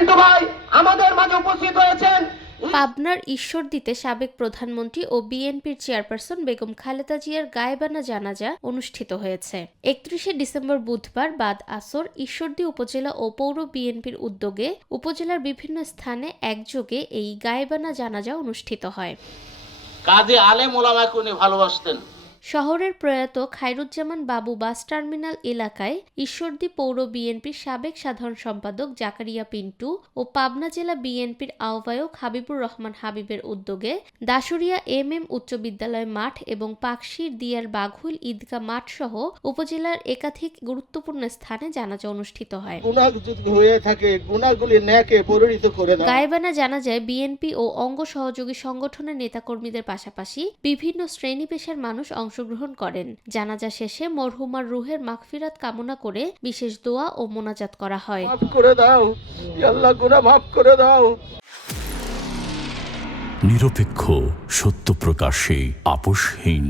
পিন্টু ভাই আমাদের মাঝে উপস্থিত হয়েছেন। পাবনার ঈশ্বরদীতে সাবেক প্রধানমন্ত্রী ও বিএনপির চেয়ারপারসন বেগম খালেদা জিয়ার গায়েবানা জানাজা অনুষ্ঠিত হয়েছে। 31শে ডিসেম্বর বুধবার বাদ আসর ঈশ্বরদী উপজেলা ও পৌর বিএনপির উদ্যোগে উপজেলার বিভিন্ন স্থানে একযোগে এই গায়েবানা জানাজা অনুষ্ঠিত হয়। কাজী আলেম ওলামাকে উনি ভালোবাসতেন। শহরের প্রয়াত খায়রুজ্জামান বাবু বাস টার্মিনাল এলাকায় ঈশ্বরদী পৌর বিএনপির সাবেক সাধারণ সম্পাদক জাকারিয়া পিন্টু ও পাবনা জেলা বিএনপির আহ্বায়ক হাবিবুর রহমান হাবিবের উদ্যোগে দাসুরিয়া এম উচ্চ বিদ্যালয় মাঠ এবং পাকশির দিয়ার বাঘুল ঈদগাহ মাঠ সহ উপজেলার একাধিক গুরুত্বপূর্ণ স্থানে জানাজা অনুষ্ঠিত হয়। গায়েবানা জানাজায় বিএনপি ও অঙ্গ সহযোগী সংগঠনের নেতাকর্মীদের পাশাপাশি বিভিন্ন শ্রেণী পেশার মানুষ অংশগ্রহণ করেন। জানাজা শেষে মরহুমার রুহের মাগফিরাত কামনা করে বিশেষ দোয়া ও মোনাজাত করা হয়। মাফ করে দাও আল্লাহ, গুনাহ মাফ করে দাও। নিরপেক্ষ, সত্য প্রকাশে আপোষহীন।